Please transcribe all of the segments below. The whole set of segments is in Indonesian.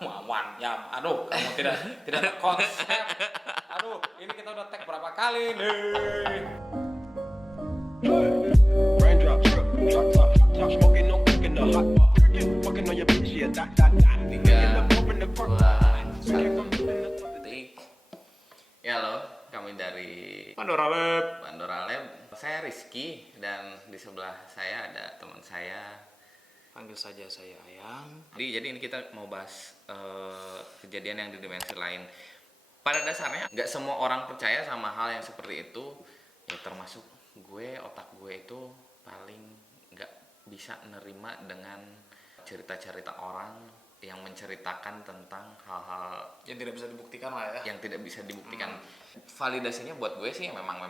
Wawan, ya, aduh, kamu tidak ada konsep. Aduh, ini kita udah tag berapa kali nih? Raindrop, drip, drop top, hot top, smoking, no cooking, the hot pot. Fucking on your bitch, yeah, that. In the pump in the park. Detik. Ya halo, kami dari Pandora Lab. Pandora Lab. Saya Rizky dan di sebelah saya ada teman saya. Panggil saja saya Ayam. Jadi ini kita mau bahas kejadian yang di dimensi lain. Pada dasarnya nggak semua orang percaya sama hal yang seperti itu. Ya termasuk gue, otak gue itu paling nggak bisa nerima dengan cerita-cerita orang yang menceritakan tentang hal-hal Yang tidak bisa dibuktikan lah ya. yang tidak bisa dibuktikan. Validasinya buat gue sih memang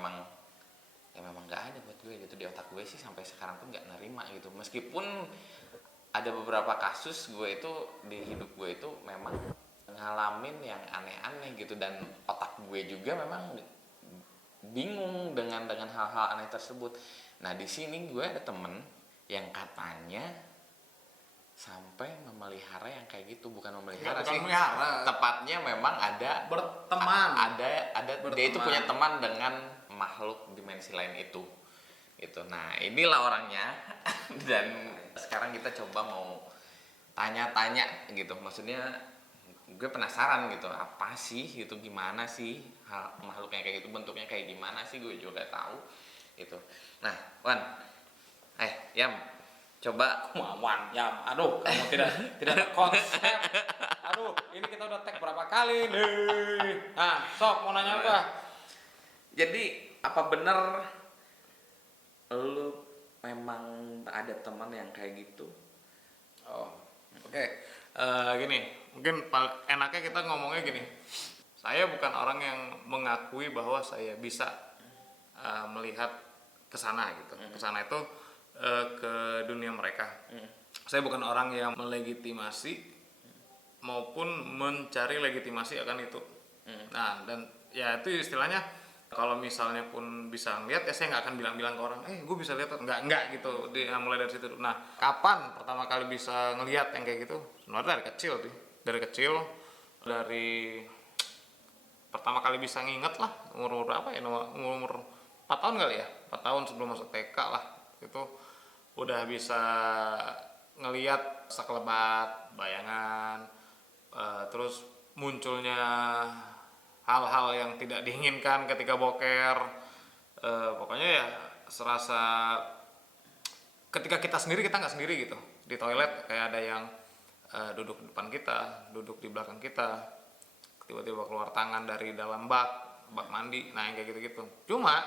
nggak ada buat gue gitu, di otak gue sih sampai sekarang pun nggak nerima gitu. Meskipun ada beberapa kasus gue itu di hidup gue itu memang ngalamin yang aneh-aneh gitu, dan otak gue juga memang bingung dengan hal-hal aneh tersebut. Nah di sini gue ada temen yang katanya sampai memelihara yang kayak gitu. Bukan memelihara Bukan sih, melihara. tepatnya memang ada Berteman. ada dia itu punya teman dengan makhluk dimensi lain itu gitu. Nah inilah orangnya dan sekarang kita coba mau tanya-tanya gitu. Maksudnya gue penasaran gitu, apa sih gitu, gimana sih makhluknya kayak gitu, bentuknya kayak gimana sih, gue juga tahu gitu. Nah Wan, Yam, coba. Wawan, ya, aduh, kamu tidak ada konsep. Aduh, ini kita udah tag berapa kali nih? Nah, sok mau nanya apa? Jadi apa bener lu memang ada teman yang kayak gitu? Oh, oke. Gini, mungkin enaknya kita ngomongnya gini. Saya bukan orang yang mengakui bahwa saya bisa melihat ke sana gitu. Ke sana itu ke dunia mereka. Saya bukan orang yang melegitimasi maupun mencari legitimasi akan itu. Nah, dan ya itu istilahnya, kalau misalnya pun bisa ngeliat ya saya nggak akan bilang-bilang ke orang, gue bisa lihat, nggak gitu. Mulai dari situ. Nah, kapan pertama kali bisa ngelihat yang kayak gitu? Sebenarnya dari kecil, dari pertama kali bisa nginget lah umur berapa ya, umur 4 tahun kali ya, 4 tahun sebelum masuk TK lah, itu udah bisa ngelihat sekelebat bayangan, terus munculnya hal-hal yang tidak diinginkan ketika boker. Pokoknya ya serasa ketika kita sendiri, kita nggak sendiri gitu. Di toilet kayak ada yang duduk di depan kita, duduk di belakang kita, tiba-tiba keluar tangan dari dalam bak mandi, nah yang kayak gitu-gitu. Cuma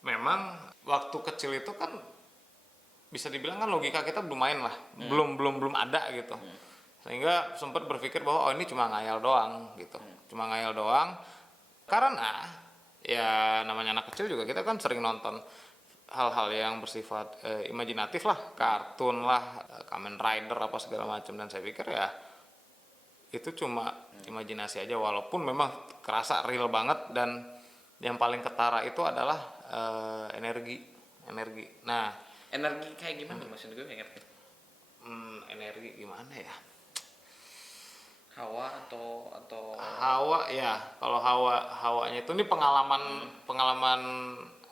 memang waktu kecil itu kan bisa dibilang kan logika kita belum main lah, belum ada gitu. Sehingga sempat berpikir bahwa ini cuma ngayal doang gitu. Cuma ngayal doang, karena ya namanya anak kecil juga, kita kan sering nonton hal-hal yang bersifat imajinatif lah, kartun lah, Kamen Rider apa segala macam, dan saya pikir ya itu cuma imajinasi aja, walaupun memang kerasa real banget. Dan yang paling ketara itu adalah energi. Nah, Energi kayak gimana maksud gue nggak ngerti? energi gimana ya? Hawa atau Hawa ya, kalau hawanya itu, ini pengalaman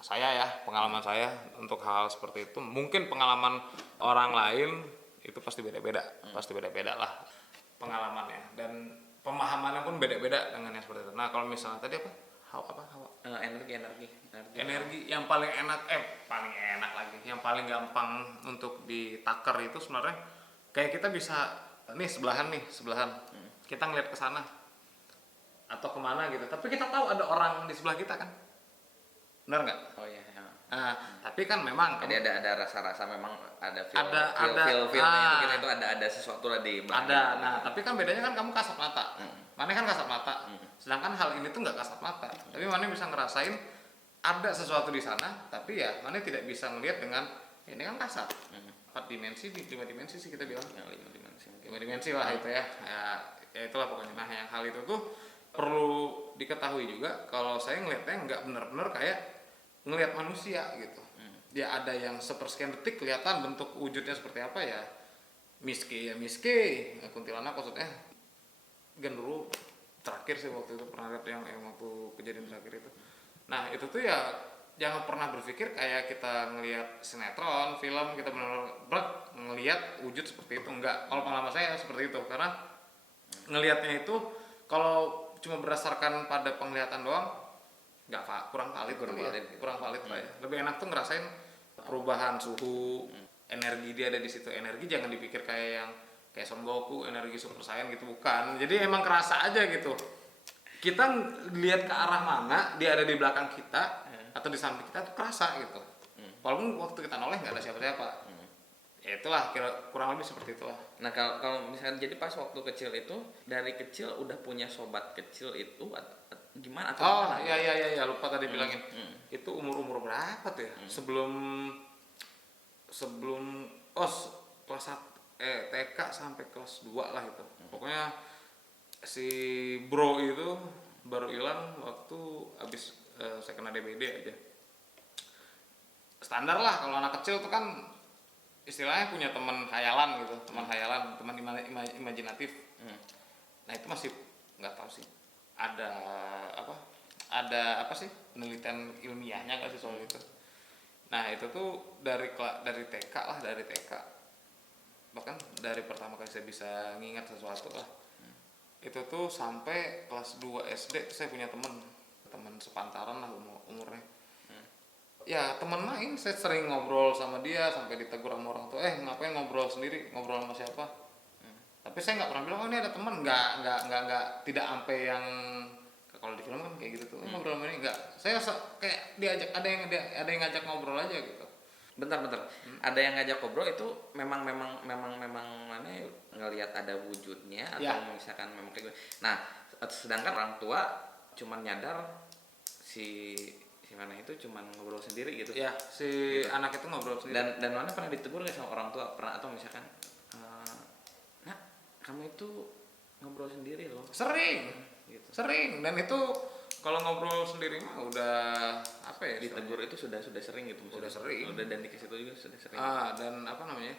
saya untuk hal seperti itu. Mungkin pengalaman orang lain itu pasti beda-beda lah pengalamannya, dan pemahamannya pun beda-beda dengan yang seperti itu. Nah kalau misalnya tadi apa? Hawa. Energi yang paling enak lagi, yang paling gampang untuk ditaker itu sebenarnya kayak kita bisa sebelahan kita ngeliat ke sana atau kemana gitu, tapi kita tahu ada orang di sebelah kita kan, benar nggak? Oh iya. Nah, tapi kan memang Jadi ada rasa-rasa, memang ada ada itu ada sesuatu lah di belakang. ada. Nah, tapi kan bedanya kan kamu kasat mata, mana kan kasat mata, sedangkan hal ini tuh nggak kasat mata, tapi mana bisa ngerasain ada sesuatu di sana, tapi ya mana tidak bisa ngelihat dengan ini kan kasat. 4 dimensi, 5 dimensi sih kita bilang. 5 dimensi lah itu ya. Ya itulah pokoknya. Nah yang hal itu tuh perlu diketahui juga, kalau saya ngelihatnya nggak benar-benar kayak ngelihat manusia gitu. Ya ada yang sepersekian detik kelihatan bentuk wujudnya seperti apa ya, miske kuntilanak maksudnya. terakhir sih waktu itu pernah lihat yang waktu kejadian terakhir itu. Nah itu tuh ya jangan pernah berpikir kayak kita ngelihat sinetron, film kita benar-benar ngelihat wujud seperti itu, enggak. Kalau pengalaman saya seperti itu, karena ngelihatnya itu kalau cuma berdasarkan pada penglihatan doang nggak kurang valid, kurang valid lah ya. Lebih enak tuh ngerasain perubahan suhu, energi dia ada di situ. Energi jangan dipikir kayak yang kayak Son Goku, energi Super Saiyan gitu, bukan. Jadi emang kerasa aja gitu. Kita lihat ke arah mana dia ada di belakang kita atau di samping kita tuh kerasa gitu. Walaupun waktu kita noleh nggak ada siapa-siapa. Ya itulah kurang lebih seperti itulah. Nah kalau misalkan jadi pas waktu kecil itu dari kecil udah punya sobat kecil itu gimana atau Oh gimana? iya lupa tadi bilangin. Itu umur berapa tuh ya? Sebelum kelas 1 TK sampai kelas 2 lah itu. Pokoknya si bro itu baru hilang waktu habis saya kena DBD aja. Standar lah kalau anak kecil tuh kan istilahnya punya teman khayalan gitu, teman imajinatif. Nah itu masih nggak tahu sih ada apa sih penelitian ilmiahnya nggak sih soal itu. Nah itu tuh dari TK lah, dari TK bahkan dari pertama kali saya bisa ngingat sesuatu lah. Itu tuh sampai kelas 2 SD saya punya teman sepantaran lah umurnya. Ya teman main, saya sering ngobrol sama dia sampai ditegur sama orang tua, ngapain ngobrol sendiri, ngobrol sama siapa. Tapi saya nggak pernah bilang, oh ini ada teman, nggak, tidak sampai yang kalau di film kan kayak gitu tuh, ngobrol sama ini nggak. Saya kayak diajak, ada yang ngajak ngobrol aja gitu. Bentar. Ada yang ngajak ngobrol itu memang mana ngelihat ada wujudnya atau Ya. misalkan memang kayak gitu. Nah, sedangkan orang tua cuman nyadar si mana itu cuman ngobrol sendiri gitu. Ya, si Gitu. anak itu ngobrol sendiri. Dan mana pernah ditegur nggak sama orang tua, pernah, atau misalkan nak kamu itu ngobrol sendiri loh Sering gitu. Sering, dan itu kalau ngobrol sendiri mah udah apa ya, Ditegur itu sudah sering gitu, Udah sering. udah, dan dikasih tahu juga sudah sering. dan apa namanya,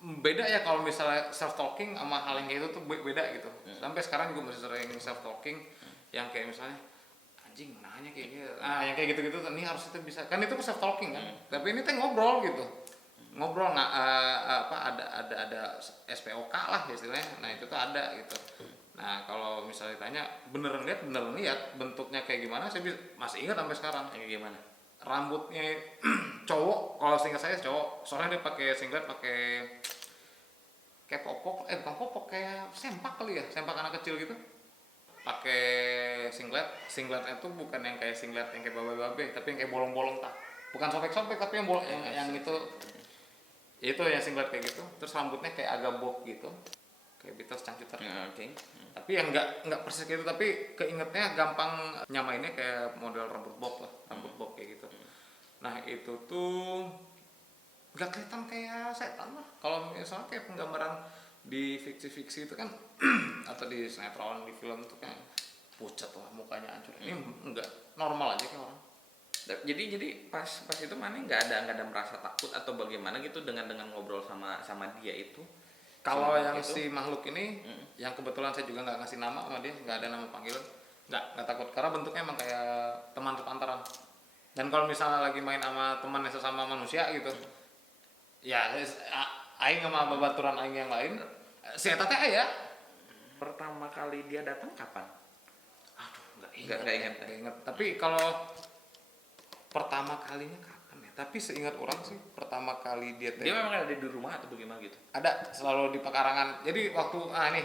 beda ya kalau misalnya self talking sama hal yang kayak itu tuh beda gitu. Sampai sekarang juga masih sering self talking yang kayak misalnya anjing nanya kayak gitu, yang kayak gitu ini harus itu bisa kan, itu self talking kan. Tapi ini teh ngobrol gitu, ngobrol nggak ada SPOK lah istilahnya. Nah itu tuh ada gitu. Nah kalau misalnya ditanya beneran lihat bentuknya kayak gimana, saya masih ingat sampai sekarang. Kayak gimana? Rambutnya cowok, kalau seingat saya cowok, soalnya dia pakai singlet, pakai kayak popok, bukan popok, kayak sempak kali ya, sempak anak kecil gitu. Pakai singlet itu bukan yang kayak singlet yang kayak babe-babe, tapi yang kayak bolong-bolong tak, bukan sobek-sobek tapi yang bolong, yang itu yang singlet kayak gitu. Terus rambutnya kayak agak bob gitu, kayak Beatles cangcuter. Oke. Tapi yang nggak persis gitu, tapi keingetnya gampang nyamainnya kayak model rambut bob kayak gitu. Nah itu tuh nggak kelihatan kayak setan lah. Kalau misalnya kayak penggambaran di fiksi-fiksi itu kan atau di sinetron, di film tuh kayak pucat lah mukanya, hancur. Ini enggak, normal aja kayak orang. Jadi pas itu mana nggak ada merasa takut atau bagaimana gitu dengan ngobrol sama dia itu? Kalau Si yang itu? si makhluk ini, yang kebetulan saya juga nggak ngasih nama sama dia, nggak ada nama panggilan, nggak takut karena bentuknya emang kayak teman sepantaran. Dan kalau misalnya lagi main sama teman yang sesama manusia gitu, ya aing sama babaturan aing yang lain, si eta teh aya. Pertama kali dia datang kapan? Aduh, Nggak ingat. Tapi kalau pertama kalinya kapan ya? Tapi seingat orang sih pertama kali dia Dia memang ada di rumah atau bagaimana gitu? ada selalu di pekarangan. Jadi waktu ini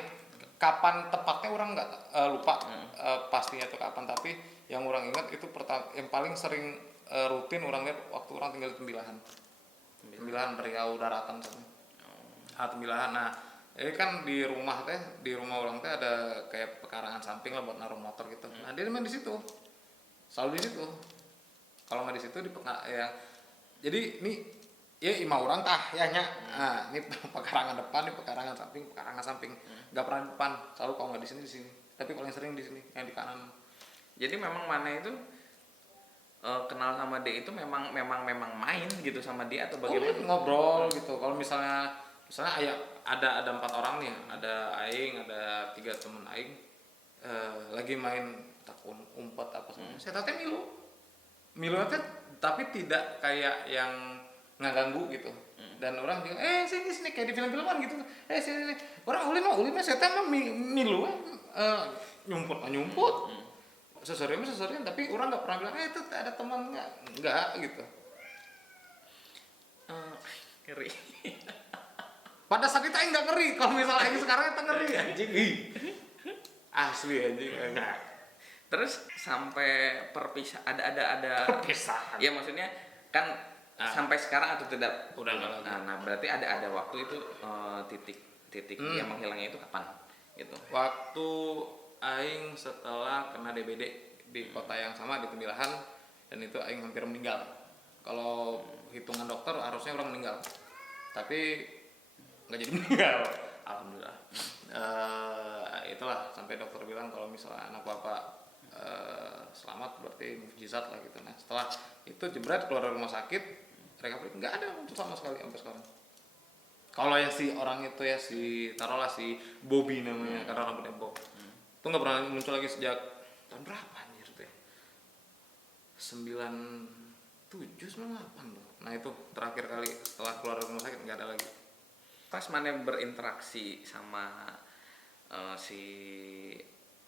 kapan tepatnya orang nggak lupa pastinya tuh kapan, tapi yang orang ingat itu yang paling sering rutin orang lihat waktu orang tinggal di Tembilahan Riau Daratan sana. Tembilahan. Nah ini kan di rumah orang teh ada kayak pekarangan samping lah buat naruh motor gitu. Nah dia main di situ, selalu di situ. Kalau nggak di situ ya. Jadi ini ya imah orang tah ya nya. Nah ini pekarangan depan, ini pekarangan samping. Nggak pernah di depan, selalu kalau nggak di sini. Tapi paling sering di sini yang di kanan. Jadi memang mana itu kenal sama dia itu memang main gitu sama dia atau bagaimana? Ngobrol gitu. Kalau misalnya ada 4 orang nih, ada aing, ada 3 temen aing. lagi main takun umpet apa semua, setannya milu aja, tapi tidak kayak yang ngaganggu gitu. Dan orang bilang sini kayak di film-filman gitu, sini orang ulin mah setan mah milu nyumput sesorian, tapi orang nggak pernah bilang itu ada teman nggak gitu. Ngeri. Pada saat itu aing nggak ngeri, kalau misalnya aing sekarang itu ngeri anjing. Asli anjing. Nah, terus sampai ada Perpisahan. ya maksudnya kan sampai sekarang atau tidak? Udah nggak lagi. Nah, berarti ada waktu itu titik dia menghilangnya itu kapan gitu? Waktu aing setelah kena DBD di kota yang sama di Tembilahan, dan itu aing hampir meninggal. Kalau hitungan dokter harusnya orang meninggal, tapi nggak jadi meninggal, alhamdulillah. Itulah sampai dokter bilang kalau misalnya anak bapak selamat berarti mukjizat lah gitu. Nah setelah itu jebret keluar dari rumah sakit, mereka bilang nggak ada muncul sama sekali sampai sekarang. Kalau yang si orang itu ya taruhlah si Bobby namanya, karena rambutnya bob, itu nggak pernah muncul lagi sejak tahun berapa anjir tuh ya? 97-98 tuh. Nah itu terakhir kali setelah keluar dari rumah sakit nggak ada lagi. Pas mana berinteraksi sama si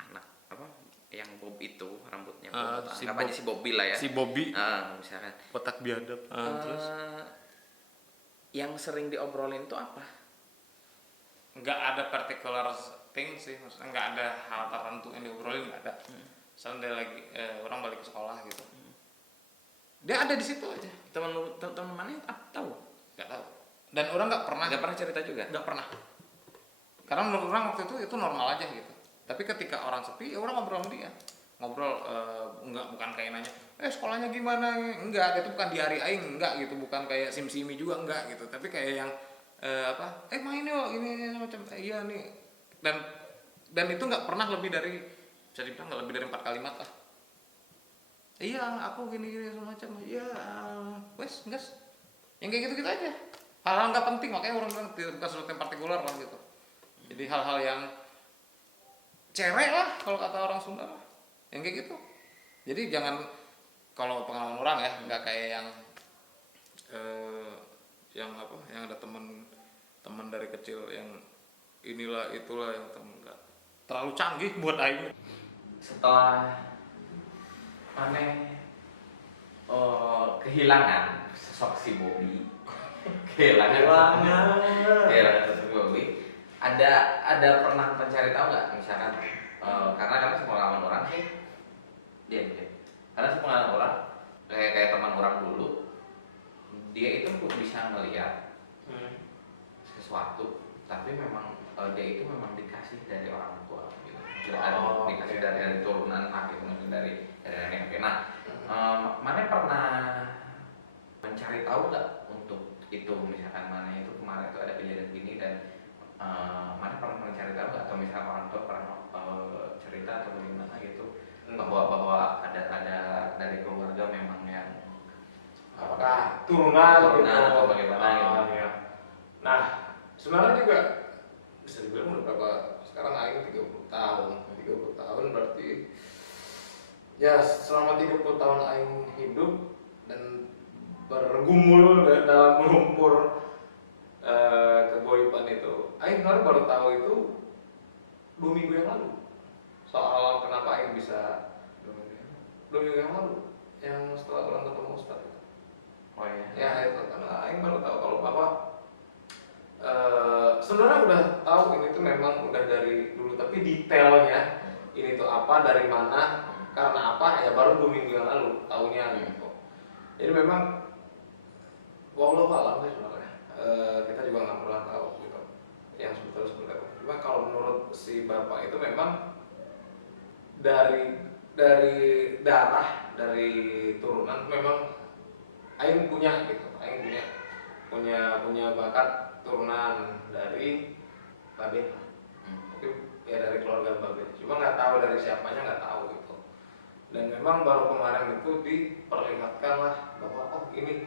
anak apa yang Bob itu rambutnya Bob, anggap aja si Bobby lah ya. Si Bobby. Misalkan. Kotak biadab. Terus yang sering diobrolin tuh apa? nggak ada particular thing sih, maksudnya nggak ada hal tertentu yang diobrolin, nggak ada. Misalnya dia lagi orang balik ke sekolah gitu, dia ada di situ aja. Teman mana tahu? Nggak tahu. Dan orang nggak pernah cerita juga. nggak pernah, karena menurut orang waktu itu normal aja gitu. Tapi ketika orang sepi ya orang ngobrol sama dia, bukan kayak nanya sekolahnya gimana, enggak, itu bukan diari aing, enggak gitu, bukan kayak sim-simi juga enggak gitu, tapi kayak yang main yuk ini macam iya nih. Dan itu nggak pernah lebih dari, bisa dibilang nggak lebih dari 4 kalimat lah. Iya aku gini semacam, iya wes gas, yang kayak gitu aja, hal-hal nggak penting, makanya orang bilang bukan sesuatu yang partikular lah gitu. Jadi hal-hal yang cerek lah kalau kata orang Sunda lah, yang kayak gitu. Jadi jangan, kalau pengalaman orang ya, nggak kayak yang ada teman dari kecil yang inilah itulah, yang temen nggak terlalu canggih buat aing. Setelah kehilangan sosok si Bobby, kehilangan sosok si Bobby, ada pernah mencari tahu nggak misalkan karena sepengalaman orang sih karena sepengalaman orang kayak teman orang dulu, dia itu bisa melihat sesuatu, tapi memang dia itu memang dikasih dari orang tua gitu. Dikasih dari turunan gitu, mungkin dari nenek. Nah, mana pernah mencari tahu nggak untuk itu, misalkan mana itu kemarin itu ada kejadian gini, dan mana pernah mencari tahu nggak, atau misalkan orang tua pernah cerita atau bagaimana gitu, bahwa ada dari keluarga memang yang Apakah turunan gitu, atau bagaimana gitu. Ya. Nah sebenarnya juga bisa dibilang udah berapa sekarang, aing 30 tahun berarti ya, selama 30 tahun aing hidup dan bergumul dalam lumpur kegoiban itu, aing baru tahu itu 2 minggu yang lalu, soal kenapa aing bisa 2 minggu yang lalu, yang setelah orang ketemu Ustaz itu. Oh iya. Ya itu, karena aing baru tahu kalau bahwa sebenarnya udah tahu ini tuh memang udah dari dulu, tapi detailnya ini tuh apa, dari mana, karena apa, ya baru 2 minggu yang lalu taunya gitu. Jadi memang wallahu alam sih sebenarnya, kita juga nggak pernah tahu gitu yang sebetulnya seperti apa. Cuma kalau menurut si bapak itu memang dari darah, dari turunan memang aing punya gitu, aing punya bakat turunan dari babe, tapi ya dari keluarga babe, cuma nggak tahu dari siapanya, nggak tahu gitu. Dan memang baru kemarin itu diperlihatkan lah bahwa ini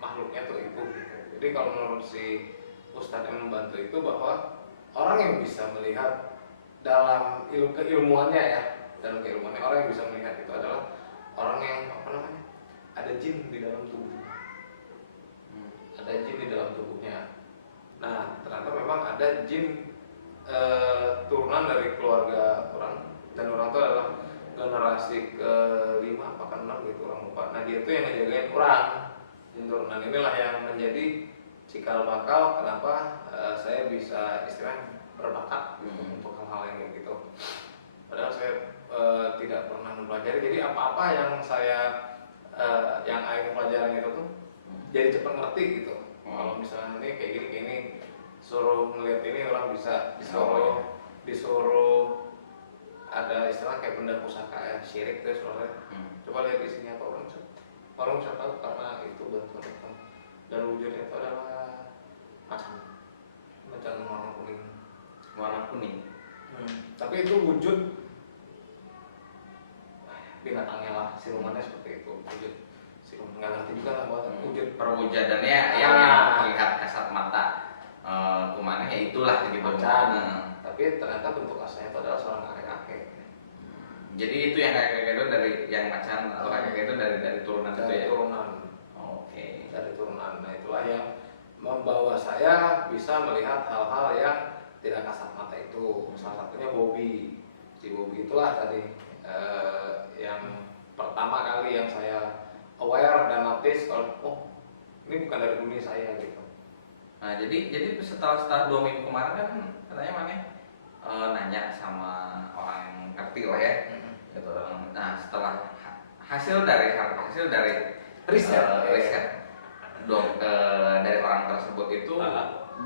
makhluknya tuh itu gitu. Jadi kalau menurut si Ustadz yang membantu itu, bahwa orang yang bisa melihat dalam keilmuannya ya, dalam keilmuannya orang yang bisa melihat itu adalah orang yang apa namanya, ada jin di dalam tubuhnya, ada jin di dalam tubuhnya. Nah ternyata memang ada jin turunan dari keluarga orang, dan orang itu adalah generasi ke-5 apa ke-6 gitu, orang lupa. Nah dia itu yang ngejagain orang. Jin turunan inilah yang menjadi cikal bakal kenapa saya bisa istilahnya berbakat untuk hal-hal yang kayak gitu. Padahal saya tidak pernah mempelajari. Jadi apa-apa yang saya yang aing pelajaran itu tuh jadi cepat ngerti gitu. Kalau misalnya ini kayak gini, suruh ngeliat ini orang bisa disuruh ada istilah kayak benda pusaka ya, syirik tuh soalnya. Coba lihat di sini apa orang bisa tahu karena itu bantuan itu. Dan wujudnya itu adalah macan warna kuning. Warna kuning. Tapi itu wujud binatangnya lah, silumannya seperti itu, wujud siluman, nggak ngerti juga lah buat wujud Perwujudannya yang terlihat kasat mata, kumannya ya itulah gitu. macan. Tapi ternyata bentuk aslinya itu adalah seorang kakek-kakek. Jadi itu yang kakek itu dari yang macan atau kakek itu dari turunan itu Dari ya. turunan. Oke. Dari turunan. Nah itulah yang membawa saya bisa melihat hal-hal yang tidak kasat mata itu. Salah satunya Bobby. Si Bobby itulah tadi yang pertama kali yang saya aware dan notice kalau oh ini bukan dari dunia saya gitu. Nah jadi setelah 2 minggu kemarin kan katanya mana nanya sama orang yang ngerti lah ya. Gitu. Nah setelah hasil dari riset dari orang tersebut itu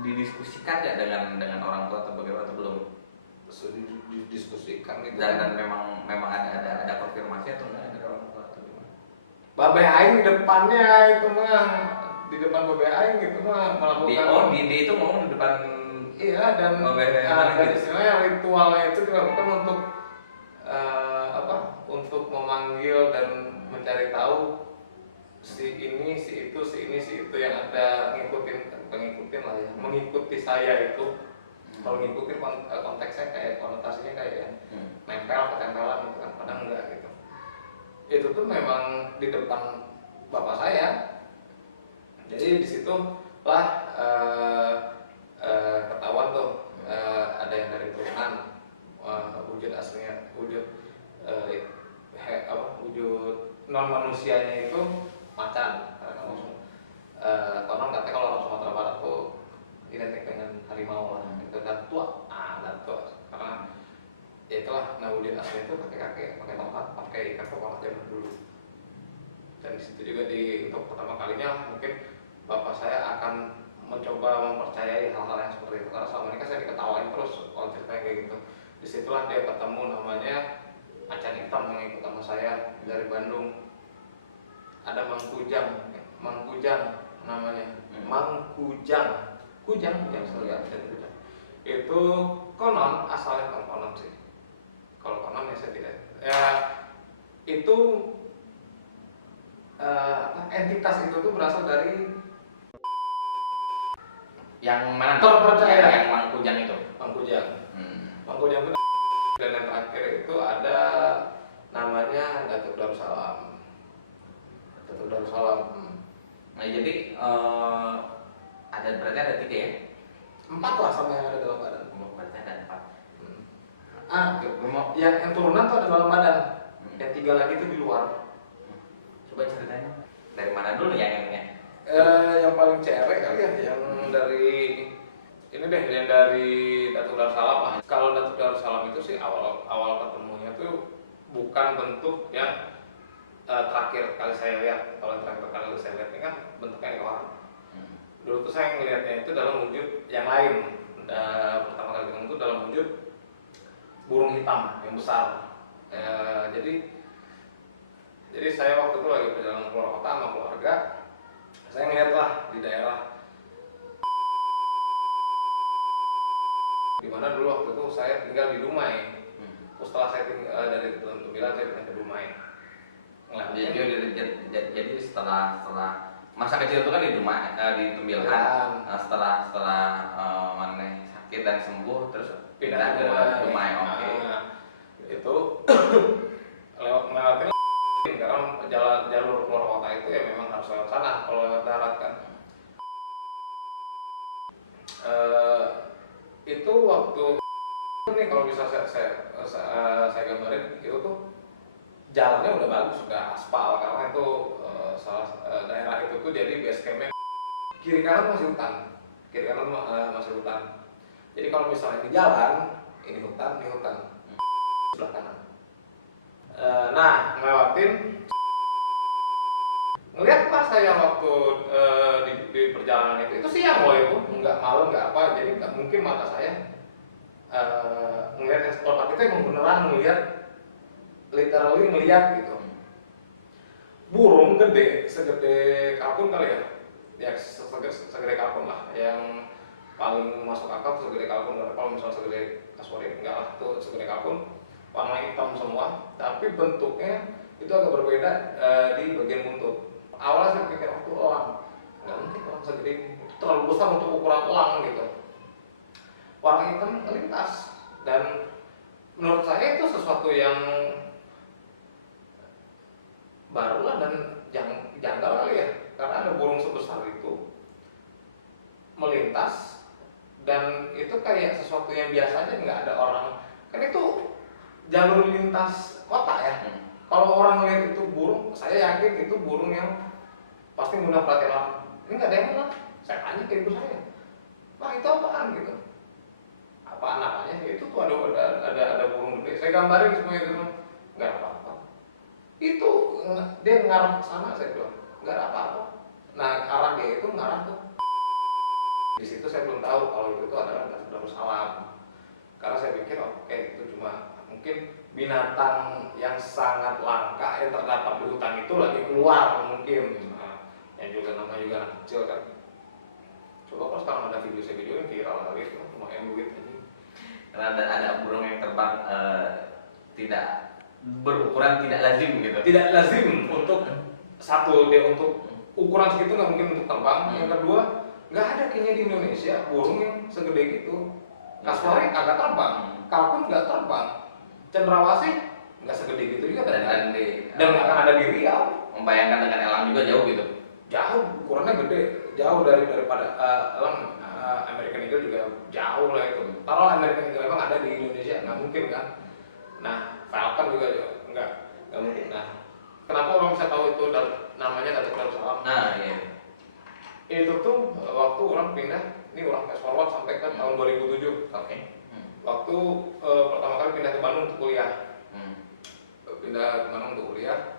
didiskusikan ya dengan orang tua atau bagaimana atau belum? Terus didiskusikan gitu. Dan memang ada konfirmasi atau enggak dari orang tua atau gimana? Babe aing di depannya itu mah, di depan babe aing gitu mah melakukan di itu ngomong di depan. Iya, dan istilahnya ritualnya itu dilakukan untuk untuk memanggil dan mencari tahu si ini, si itu yang ada ngikutin lah ya, mengikuti saya itu. Kalau ngikutin konteksnya kayak konotasinya kayak ketempelan gitu kan, kadang enggak gitu. Itu tuh memang di depan bapak saya. Jadi di situ lah ketahuan tuh ada yang dari turunan, wujud aslinya, wujud wujud non manusianya itu macan. Konon katanya kalau orang Sumatera Barat tuh identik dengan harimau lah, itu datua, karena ya itulah. Nah wujud aslinya itu kakek pakai tongkat, pakai ikat kepala zaman dulu. Dan di situ juga untuk pertama kalinya mungkin bapak saya akan mencoba mempercayai hal-hal yang seperti itu, karena selama ini kan saya diketawain terus kalau ceritanya kayak gitu. Disitulah dia ketemu namanya macan hitam yang ikut sama saya dari Bandung. Ada Mang Kujang namanya, Kujang yang saya lihat dari Kujang. Itu konon asalnya bukan konon sih. Kalau konon ya saya tidak. Ya itu entitas itu tuh berasal dari yang mana? Terpercaya. Yang Mang Kujang itu. Mang Kujang itu. Dan yang terakhir itu ada namanya Datuk Darussalam. Nah jadi berarti ada 3 ya? 4 lah sama yang ada dalam badan. Berarti ada 4. Yang turunan tuh ada dalam badan. Yang 3 lagi itu di luar. Coba ceritain dari mana dulu yang ini? Yang paling cerek kali ya, yang dari ini deh, yang dari Datuk Darussalam lah. Kalau Datuk Darussalam itu sih awal ketemunya tuh bukan bentuk yang terakhir kali saya lihat. Kalau terakhir kali saya lihat ini kan bentuknya kayak orang. Dulu tuh saya ngelihatnya itu dalam wujud yang lain. Pertama kali ketemu itu dalam wujud burung hitam yang besar. Jadi saya waktu itu lagi perjalanan keluar kota sama keluarga. Saya ngeliat lah di daerah dimana dulu waktu itu saya tinggal di Dumai. Terus setelah saya tinggal dari Tembilan saya pindah ke Dumai. Jadi setelah masa kecil itu kan di Dumai, di Tembilan. Setelah mana sakit dan sembuh terus pindah ke Dumai. Ini kalau bisa saya gambarin itu tuh jalannya udah bagus, udah aspal karena itu daerah itu tuh jadi base campnya kiri kanan masih hutan, kiri kanan masih hutan. Jadi kalau misalnya ini jalan, ini hutan sebelah kanan. Nah, ngelewatin ngelihat pas saya waktu di perjalanan itu siang loh itu, nggak malam nggak apa, jadi nggak mungkin mata saya ngelihat yang sekolah itu emang beneran ngelihat, literally ngelihat gitu. Burung gede, segede kalkun kali ya segede kalkun lah, yang paling masuk akal segede kalkun. Kalau misalnya segede kasuari enggak lah, itu segede kalkun, warna hitam semua, tapi bentuknya itu agak berbeda di bagian buntut. Awalnya saya pikir itu elang, nggak mungkin elang segede ini, itu terlalu besar untuk ukuran elang gitu. Warna hitam melintas, dan menurut saya itu sesuatu yang barulah dan janggal kali ya, karena ada burung sebesar itu melintas, dan itu kayak sesuatu yang biasa aja, nggak ada orang, kan itu jalur lintas kota ya. Kalau orang lihat itu burung, saya yakin itu burung yang pasti ngundang perhatian orang. Ini nggak ada yang ngeliat. Saya tanya ke ibu saya, "Wah, itu apaan?" gitu. Apaan namanya? Itu tuh ada burung gede. Saya gambarin semua itu, nggak apa-apa. Itu dia ngarah ke sana, saya bilang, nggak ada apa-apa. Nah, arah dia itu ngarah tuh. Di situ saya belum tahu kalau itu adalah Datuk Darussalam. Karena saya pikir oke, itu cuma mungkin binatang yang sangat langka yang terdapat di hutan itu lagi keluar mungkin. Nah, yang juga namanya juga anak kecil kan. Coba kalau sekarang ada video yang viral kali itu, lumayan duit aja. Karena ada burung yang terbang tidak berukuran tidak lazim gitu. Tidak lazim untuk satu, dia untuk ukuran segitu nggak mungkin untuk terbang. Yang kedua, nggak ada kayaknya di Indonesia burung yang segede gitu. Kasuari agak terbang, kalkun nggak terbang, cendrawasih nggak segede gitu juga, dan nggak akan ada di Riau. Membayangkan dengan elang juga jauh gitu. Jauh, ukurannya gede, jauh daripada elang. American Eagle juga jauh lah itu. Kalau American Eagle emang ada di Indonesia, nggak mungkin kan. Nah, Falcon juga nggak mungkin. Nah, kenapa orang bisa tahu itu namanya Datuk Darussalam? Nah, iya. Itu tuh waktu orang pindah, ini orang fast forward sampai ke tahun 2007. Oke. Waktu pertama kali pindah ke Bandung untuk kuliah. Pindah ke Bandung untuk kuliah.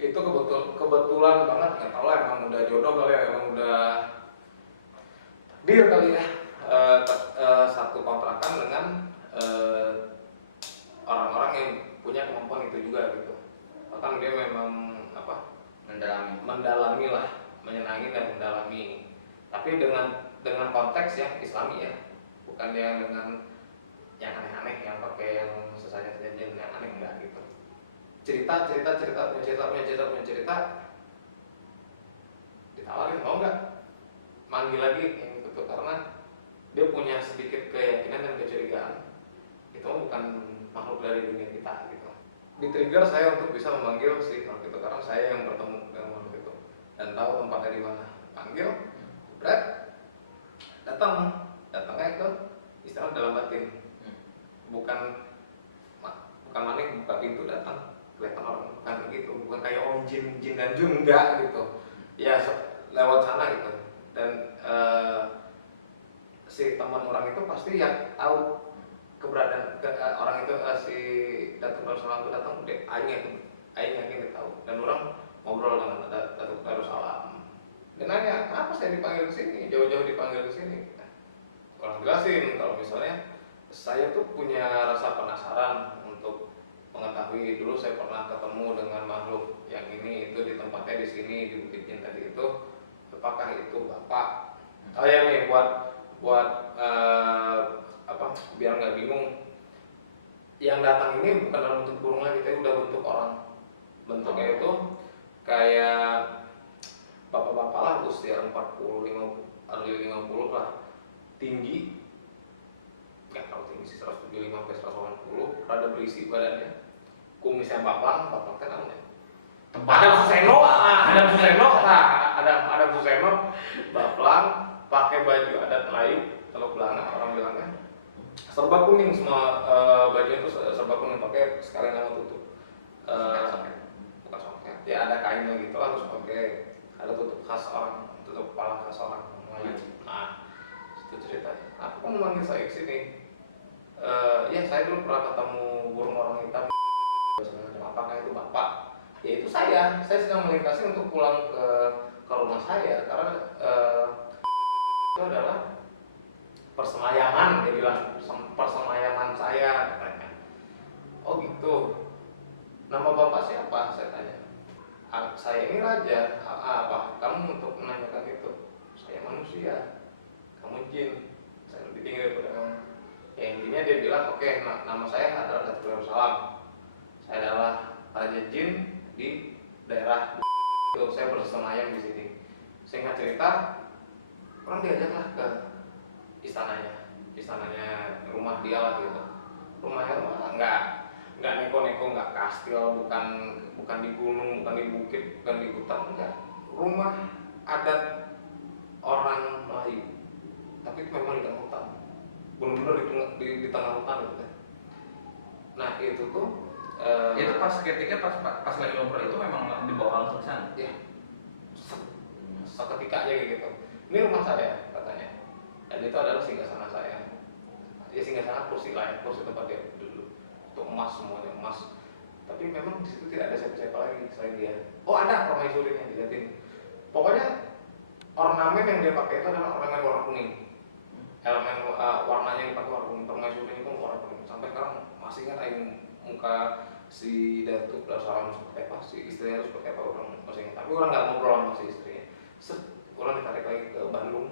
Itu kebetulan banget, nggak tahu lah, emang udah jodoh kali ya, emang udah deal kali ya. Satu kontrakan dengan orang-orang yang punya kemampuan itu juga gitu. Bahkan dia memang mendalami lah, menyenangi dan mendalami, tapi dengan konteks yang Islami ya, bukan yang dengan yang aneh-aneh, yang pakai yang sesajen yang aneh, enggak gitu. Cerita ditawarin, mau nggak manggil lagi yang itu tuh, karena dia punya sedikit keyakinan dan kecurigaan itu bukan makhluk dari dunia kita gitu. Di-trigger saya untuk bisa memanggil si makhluk itu, karena saya yang bertemu dengan makhluk itu dan tahu tempatnya di mana. Panggil, Brad, datangnya ke istilah dalam batin, bukan maning buka pintu datang kelihatan orang, bukan begitu, bukan kayak jin dan jun, enggak gitu ya, lewat sana gitu. Dan si teman orang itu pasti yang tahu keberadaan orang itu, si Datuk Darussalam itu datang, aing yakin dia tahu, dan orang ngobrol dengan Datuk Darussalam. Dia nanya, kenapa saya dipanggil ke sini, jauh-jauh dipanggil ke sini. Orang jelasin kalau misalnya saya tuh punya rasa penasaran untuk mengetahui, dulu saya pernah ketemu dengan makhluk yang ini itu di tempatnya di sini di Bukit Jin tadi itu, apakah itu Bapak? Saya nih buat biar nggak bingung, yang datang ini bukan dalam bentuk burung lagi, tapi udah bentuk orang. Bentuknya itu kayak bapak-bapak lah, usia 40-50 lah, tinggi, nggak terlalu tinggi sih, 175-180, rada berisi badannya, kumisnya baplang kan namanya. Ada Suseno, baplang, pakai baju adat Melayu, kalau belanga orang bilangnya, serba kuning semua, bajunya tuh serba kuning, pakai sekalian sama tutup. Bukan soket, ya ada kainnya gitu lah, terus pakai ada tutup khas orang, tutup kepala khas orang Melayu. Nah, itu ceritanya. Aku kan memanggil saya ke sini. Ya saya dulu pernah ketemu burung orang hitam. Apakah itu bapak? Ya itu saya sedang melintasi untuk pulang ke rumah saya karena itu adalah persemayaman, dia bilang persemayaman saya katanya. Oh gitu. Nama bapak siapa? Saya tanya. Saya ini raja. Apa? Kamu untuk menanyakan itu? Saya manusia. Kamu jin. Saya lebih tinggi daripada kamu. Ya intinya dia bilang, oke, nama saya adalah Datuk Darussalam. Saya adalah raja jin di daerah itu. Saya bersemayam di sini. Singkat cerita, orang diajaklah ke istananya rumah dia lah gitu. Rumahnya nggak neko-neko, nggak kastil, bukan di gunung, bukan di bukit, bukan di hutan, enggak. Rumah adat orang Melayu, tapi memang di tengah hutan, benar-benar di tengah hutan gitu. Nah itu tuh itu pas ketika pas lagi ngobrol itu memang dibawa langsung ke sana. ya seketika aja gitu. Ini rumah saya katanya, dan itu adalah singgasana saya. Ya singgasana kursi lah ya, kursi tempat dia duduk. Itu emas, semuanya emas. Tapi memang di situ tidak ada siapa-siapa lagi selain dia. Oh ada permaisurinya dilihatin. Pokoknya ornamen yang dia pakai itu adalah ornamen warna kuning. Elemen warnanya yang dipakai warna kuning, permaisurinya pun warna kuning. Sampai sekarang masih kan aing muka si Datuk Darussalam seperti apa, si istrinya itu seperti apa, orang masih ingat. Tapi orang nggak ngobrol sama si istrinya. Orang ditarik lagi ke Bandung.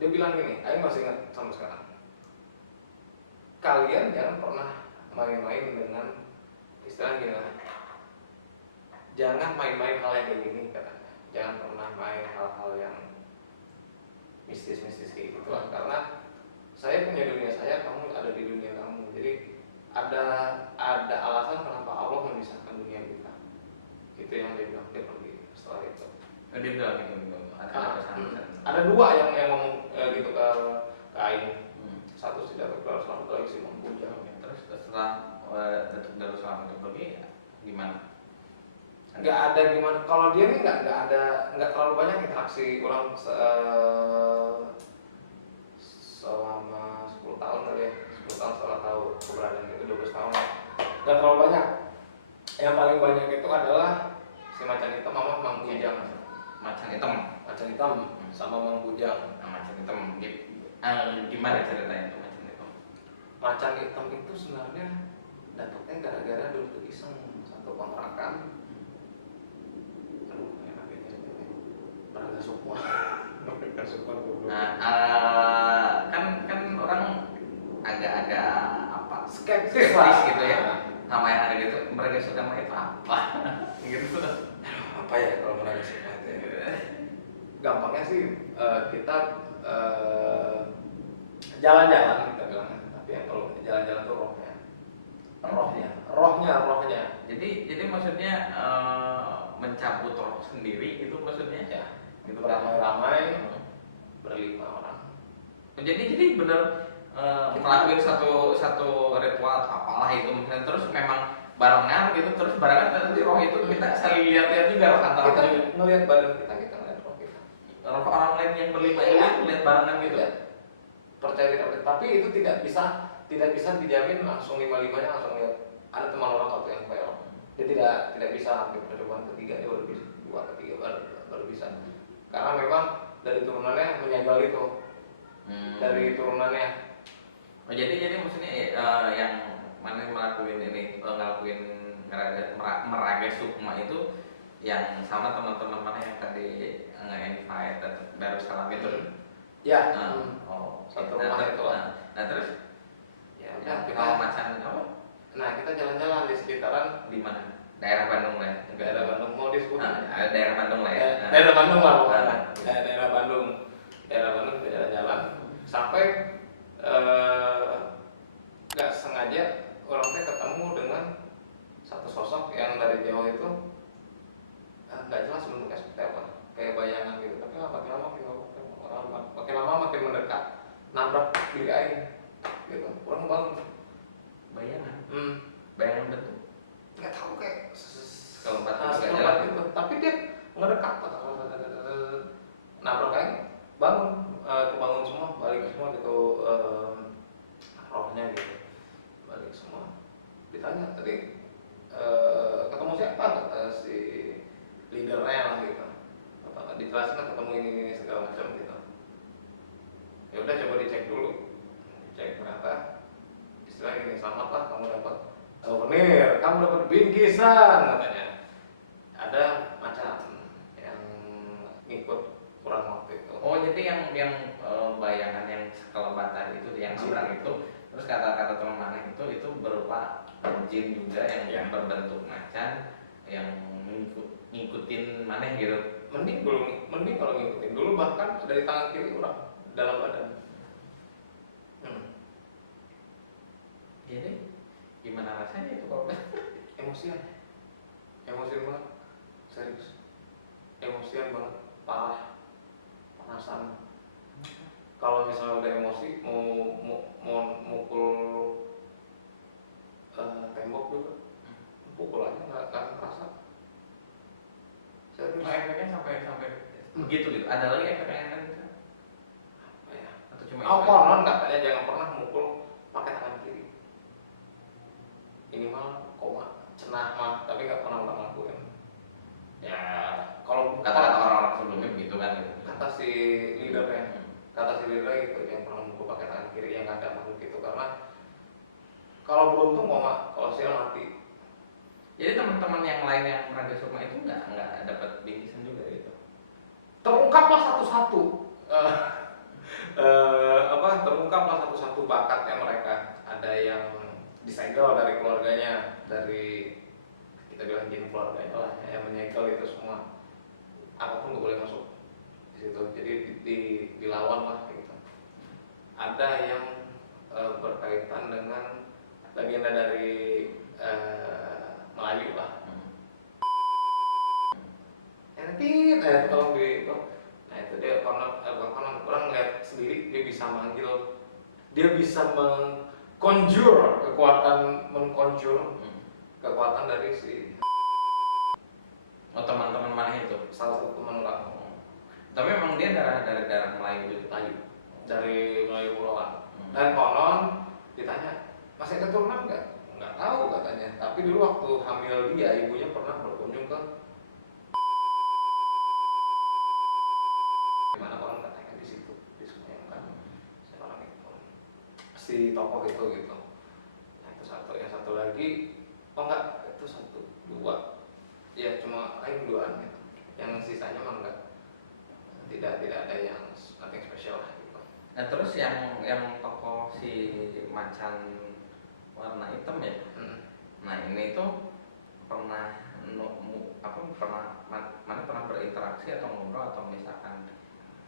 Dia bilang gini, aing masih ingat sampai sekarang. Kalian jangan pernah main-main dengan istilah gini lah. Jangan main-main hal yang kayak gini katanya. Jangan pernah main hal-hal yang mistis-mistis kayak gitu lah. Karena saya punya dunia saya, kamu ada di dunia kamu. Jadi ada alasan kenapa Allah memisahkan dunia kita. Itu yang dia bilang, dia pergi setelah itu. Dia bilang gitu, ada pesan. Ada dua yang ngomong gitu ke aing. Satu si Datuk Darussalam, satu lagi si Mang Bujang. Terus setelah Datuk Darussalam itu pergi gimana? Nggak ada gimana. Kalau dia nih nggak terlalu banyak interaksi orang selama 10 tahun kali ya. 10 tahun setelah tahu keberadaan itu, 12 tahun. Nggak terlalu banyak. Yang paling banyak itu adalah si macan hitam sama Mang Bujang. Macan hitam sama Mang Bujang. macan hitam gimana ceritanya tuh macan hitam? Macan hitam itu sebenarnya dapetnya gara-gara dulu tuh iseng satu kontrakan. Aduh, enak ya ceritanya. Beraga semua. Nah, kan orang agak apa Skeptis gitu ya sama yang ada gitu. Mereka suka sama itu apa? Gitu. Apa ya kalau beraga semua itu ya? Gampangnya sih kita jalan-jalan kita bilang, tapi yang kalau jalan-jalan tuh rohnya. Jadi maksudnya mencabut roh sendiri itu maksudnya Ya, gitu beramai-ramai berlima orang. Jadi bener ngelakuin satu ritual atau apalah itu misalnya, terus memang barengan gitu, terus barengan nanti roh itu kita saling lihat-lihat juga roh antara Kita juga. ngelihat badan kita ngelihat roh kita. Roh orang lain yang berlima itu lihat barengan gitu. Ya, percaya tidak percaya. Tapi itu tidak bisa dijamin langsung lima-limanya langsung lihat. Ada teman orang satu yang kayak roh. Dia tidak bisa sampai percobaan ketiga, dia baru bisa, dua ketiga baru bisa. Karena memang dari turunannya menyegel itu. Dari turunannya. Oh, jadi maksudnya yang mana ngelakuin meraga sukma itu yang sama teman-teman mana yang tadi nge-invite Darussalam itu? Ya. Satu rumah itu. Nah terus Ya yang udah kita macan apa? Nah kita jalan-jalan di sekitaran Di mana? Daerah Bandung lah. daerah Bandung, mau disebut Daerah Bandung lah ya. daerah Bandung lah pokoknya. Nah. Daerah Bandung kita jalan-jalan sampai nggak sengaja orang teh ketemu dengan satu sosok yang dari jauh itu nggak jelas bentuknya seperti apa, kayak bayangan gitu. Tapi makin lama makin mendekat. gitu, kurang bangun. Bayangan. Hmm. Bayangan bentuk. Nggak tahu kayak Kelembatan nggak sekelompat jalan. gitu, tapi dia ngedekat, nabrak kayak bangun, kebangun semua, balik semua gitu, rohnya gitu, balik semua. Ditanya tadi ketemu siapa, kata si leadernya lah gitu, dijelasin kan ketemu ini segala macam gitu. Ya udah coba dicek dulu, cek ternyata istilahnya gini, selamatlah kamu dapat souvenir, kamu dapat bingkisan katanya. Ada macam yang ngikut kurang waktu itu. Oh jadi yang bayangan yang sekelebatan itu yang seberang itu, terus kata-kata teman mana itu berupa jin juga yang Ya. berbentuk macan yang ngikutin mana gitu. Mending kalau ngikutin dulu, bahkan dari tangan kiri orang dalam badan. Jadi gimana rasanya itu kalau Emosian banget, serius, emosian banget, parah, panasan. Kalau misalnya udah emosi mau mukul tembok juga, pukul aja nggak akan terasa. Serius. efeknya sampai begitu gitu? Ada lagi efeknya kan? Apa ya? Atau cuma Oh, konon katanya jangan pernah mukul pakai tangan kiri. Minimal koma, cenah mah, tapi nggak pernah orang lakuin. Ya, kalau kata-kata orang-orang sebelumnya begitu kan gitu. kata si leadernya, gitu, yang pernah mukul pakai tangan kiri yang ada makhluk itu, karena kalau beruntung koma, kalau sial mati. Jadi teman-teman yang lain yang Raga Sukma itu nggak dapat bingkisan juga gitu. Terungkaplah satu-satu, terungkaplah satu-satu bakatnya mereka. Ada yang disegel dari keluarganya, dari kita bilang jin keluarganya lah, yang menyegel itu semua, apapun nggak boleh masuk di situ. Jadi dilawan lah gitu. Ada yang berkaitan dengan legenda dari Melayu lah. Enak tolong di itu. Nah itu dia konon orang lihat sendiri, dia bisa manggil, dia bisa kekuatan dari si Oh teman-teman mana itu? salah satu teman orang Tapi memang dia dari daerah Melayu gitu. Melayu, dari Melayu Pulauan. Hmm. Dan konon ditanya masih ada keturunan nggak tahu katanya, tapi dulu waktu hamil dia, ibunya pernah berkunjung ke mana, orang katanya di situ disemayamkan si orang itu, si tokoh itu gitu. Nah itu satu, yang satu lagi, oh enggak, itu satu dua ya, cuma lain duaan gitu, yang sisanya mah enggak, tidak ada yang nothing spesial lah gitu. Nah terus yang tokoh si macan warna hitam ya. Nah ini tuh pernah pernah berinteraksi atau ngobrol, atau misalkan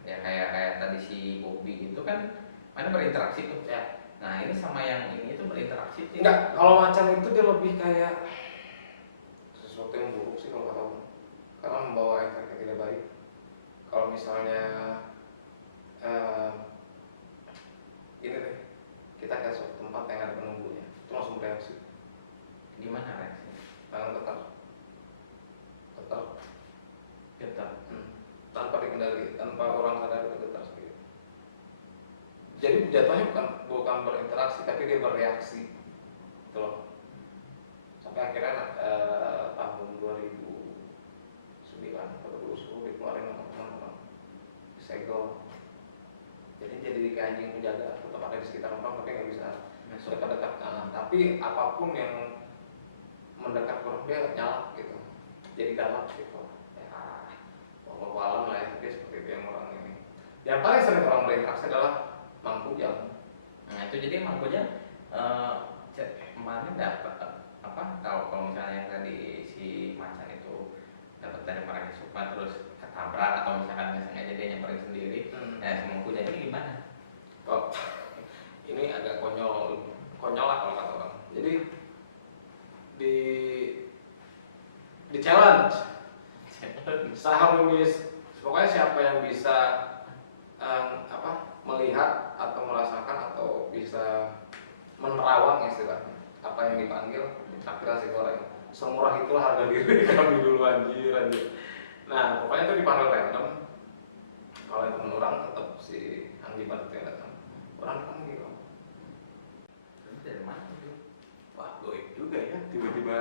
ya kayak tadi si Bobby itu kan mana berinteraksi tuh Ya. Nah ini sama yang ini tuh berinteraksi sih. Enggak, kalau macan itu dia lebih kayak sesuatu yang buruk sih kalau kata aku, karena membawa efek yang tidak baik. Kalau misalnya ini deh, kita ke suatu tempat yang ada penunggunya, itu langsung bereaksi, Gimana reaksinya? tangan getar, Getar. tanpa dikendali, tanpa orang sadar itu getar sendiri. Jadi jatuhnya bukan berinteraksi, tapi dia bereaksi, gitu loh. Sampai akhirnya tahun 2009 atau 2010 dikeluarin sama teman-teman, disegel. Jadi kayak anjing penjaga, tetap ada di sekitar orang tapi nggak bisa Masuk. dekat-dekat. Nah, tapi apapun yang mendekat ke orang dia nyala gitu, jadi galak gitu. Ya, walau alam lah ya, tapi seperti itu yang orang ini. Yang paling sering orang berinteraksi adalah Mang Kujang. Nah itu jadi Mang Kujang kemarin dapat apa, kalau misalnya yang tadi si macan itu dapat dari Raga Sukma terus ketabrak, atau misalkan sengaja dia nyamperin sendiri. Nah si Mang Kujang ini gimana? Oh, ini agak konyol lah kalau kata orang. Jadi di challenge seharusnya, pokoknya siapa yang bisa melihat atau merasakan atau bisa menerawang istilahnya. Apa yang dipanggil ditraktir nasi goreng. Semurah itulah harga diri kami dulu anjir. Nah pokoknya itu dipanggil random. Kalau itu orang tetap si Anggi Badut yang datang. Orang panggil. Terus dari mana tuh? Wah goib juga ya. Tiba-tiba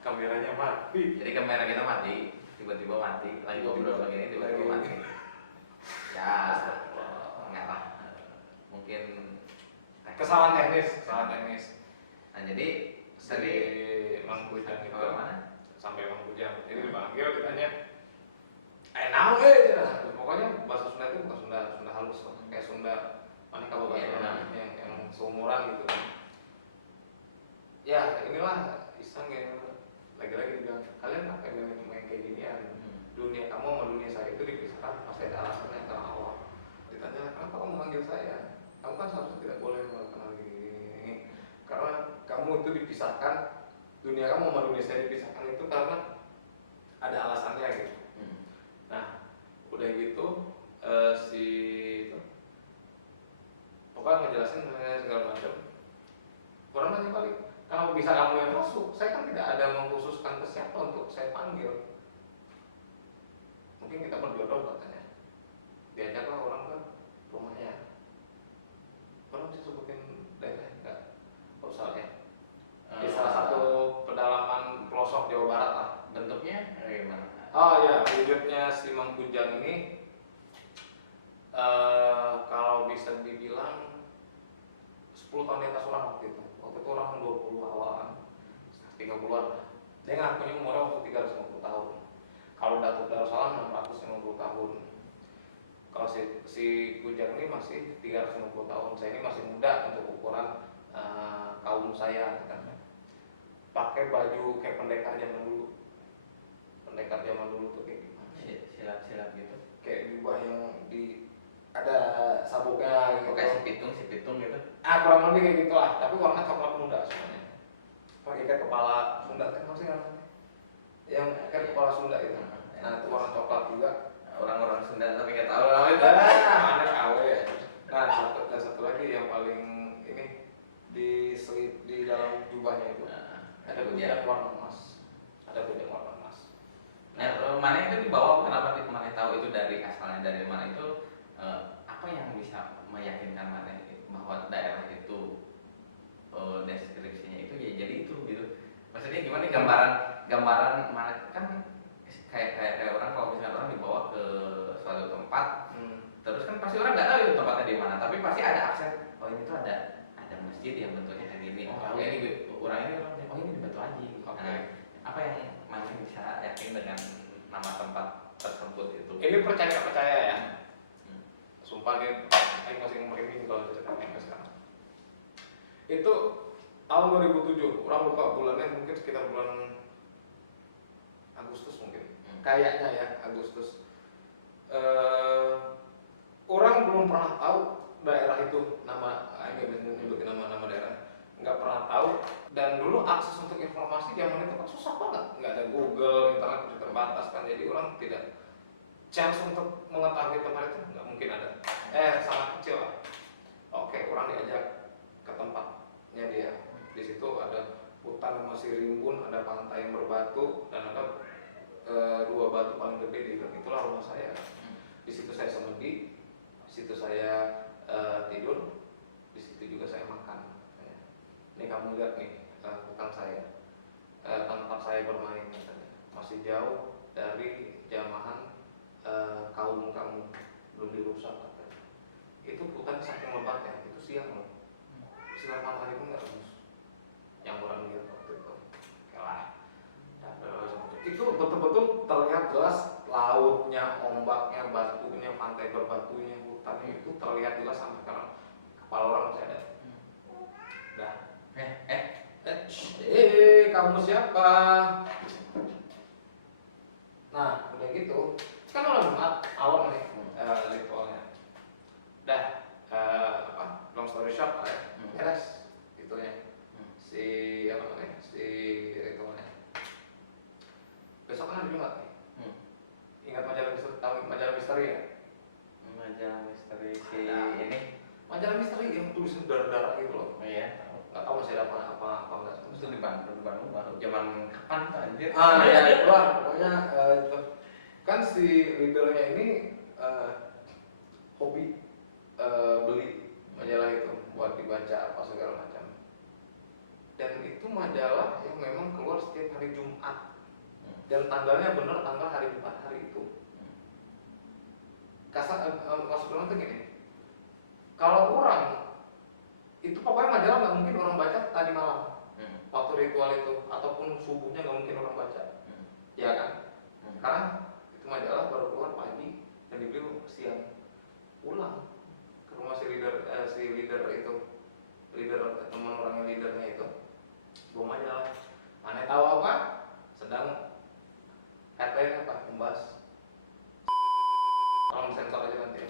kameranya mati. Jadi kamera kita mati, tiba-tiba mati, lagi ngobrol begini tiba-tiba mati. Ya, enggak lah. Mungkin Kesalahan teknis. Nah jadi Dari Mang Kujang itu mana? sampai Mang Kujang. Jadi dipanggil ditanya, naon cenah. Pokoknya bahasa Sunda itu bukan Sunda halus lah. Kayak Sunda mana kalau bahasa yang seumuran gitu. Ya inilah Iseng yang lagi-lagi bilang kalian apa yang main kayak ginian. Dunia kamu sama dunia saya itu dipisahkan pasti ada alasannya karena Allah. Ditanya kenapa kamu manggil saya? Kamu kan seharusnya tidak boleh melakukan hal ini. Karena kamu itu dipisahkan, dunia kamu sama dunia saya dipisahkan itu karena ada alasannya gitu. Nah, udah gitu si itu pokoknya ngejelasin segala macam. Orang nanya balik, kalau bisa kamu yang masuk, saya kan tidak ada mengkhususkan ke siapa untuk saya panggil. Mungkin kita berjodoh katanya. Diajaklah orang ke rumahnya. Orang bisa sebutin daerah enggak? Usah ya. Di salah satu pedalaman pelosok Jawa Barat lah. Bentuknya gimana? Oh ya, wujudnya si Mang Kujang ini kalau bisa dibilang 10 tahun di atas orang waktu itu. Waktu itu orang 20 awalan, 30-an lah. Dia ngakunya umurnya waktu 350 tahun. Kalau Datuk Darussalam 650 tahun. Kalau si Kujang ini masih 350 tahun. Saya ini masih muda untuk ukuran kaum saya kan. Pakai baju kayak pendekar zaman dulu. Pendekar zaman dulu tuh kayak gimana? Silat-silat gitu. Kayak jubah yang ada sabuknya gitu. Kayak si pitung gitu. Kurang lebih kayak gitulah, tapi warna coklat muda semuanya. Pakai kayak kepala Sunda kan maksudnya yang kayak kepala Sunda itu. Nah itu warna coklat juga. Orang-orang Sunda tapi nggak tahu namanya. Ada KW. Nah satu lagi yang paling ini di dalam jubahnya itu ada kujang warna emas. Ada kujang warna emas. Nah, mana itu dibawa kenapa mana tahu itu dari asalnya dari mana itu apa yang bisa meyakinkan mana bahwa daerah itu deskripsinya itu ya jadi itu gitu. Maksudnya gimana gambaran mana kan kayak orang kalau misalnya orang dibawa ke suatu tempat terus kan pasti orang nggak tahu itu tempatnya di mana tapi pasti ada aksen oh ini tuh ada masjid yang bentuknya kayak gini ini orang ini di Batu Aji. Nah, apa yang mana bisa yakin dengan nama tempat tersebut itu? Ini percaya ya. Sumpah nih, saya masih merinding kalau ceritanya sekarang. Itu tahun 2007, orang lupa bulannya mungkin sekitar bulan Agustus mungkin. Kayaknya ya Agustus. Orang belum pernah tahu daerah itu nama, nggak bisa nyebutin nama daerah. Nggak pernah tahu dan dulu akses untuk informasi zaman itu kan susah banget, nggak ada Google, internet itu terbatas kan, jadi orang tidak chance untuk mengetahui tempat itu nggak mungkin ada, sangat kecil lah. Oke, orang diajak ke tempatnya dia, di situ ada hutan masih rimbun, ada pantai yang berbatu dan ada 2 batu paling gede di itulah rumah saya. Di situ saya semedi, di situ saya tidur, di situ juga saya makan. Ini kamu lihat nih hutan saya, tempat saya bermain masih jauh dari jamahan kaum kamu, belum dirusak katanya. Itu hutan saking lebatnya, itu siang loh, sinar matahari pun nggak tembus yang orang lihat waktu itu. Kalah, itu betul-betul terlihat jelas lautnya, ombaknya, batunya, pantai berbatunya, hutannya itu terlihat jelas sampai sekarang kepala orang masih ada. Dah. Kamu siapa? Nah, udah gitu. Kan malam Jumat, awal nih ritualnya. Dah, long story short lah ya. Beres, itunya. Si ritualnya. Besok kan hari Jumat nih. Ingat majalah misteri, tahu majalah misteri ya? Majalah misteri si Ada. ini. Majalah misteri yang tulisan darah-darah gitu loh. Oh iya. Nggak apa enggak Itu di Bandung baru zaman kapan tuh anjir? ya itulah pokoknya itu. Kan si leadernya ini hobi beli majalah itu buat dibaca apa segala macam, dan itu majalah yang memang keluar setiap hari Jumat dan tanggalnya bener tanggal hari Jumat hari itu. Maksudnya tuh gini, kalau orang itu pokoknya majalah nggak mungkin orang baca tadi malam waktu ritual itu, ataupun subuhnya nggak mungkin orang baca, ya kan? Karena itu majalah baru keluar pagi dan dibeli siang, pulang ke rumah si leader itu, teman orang yang leadernya itu bawa majalah. Mana tahu apa? Sedang headline apa? Membahas. Tolong sensor aja nanti ya.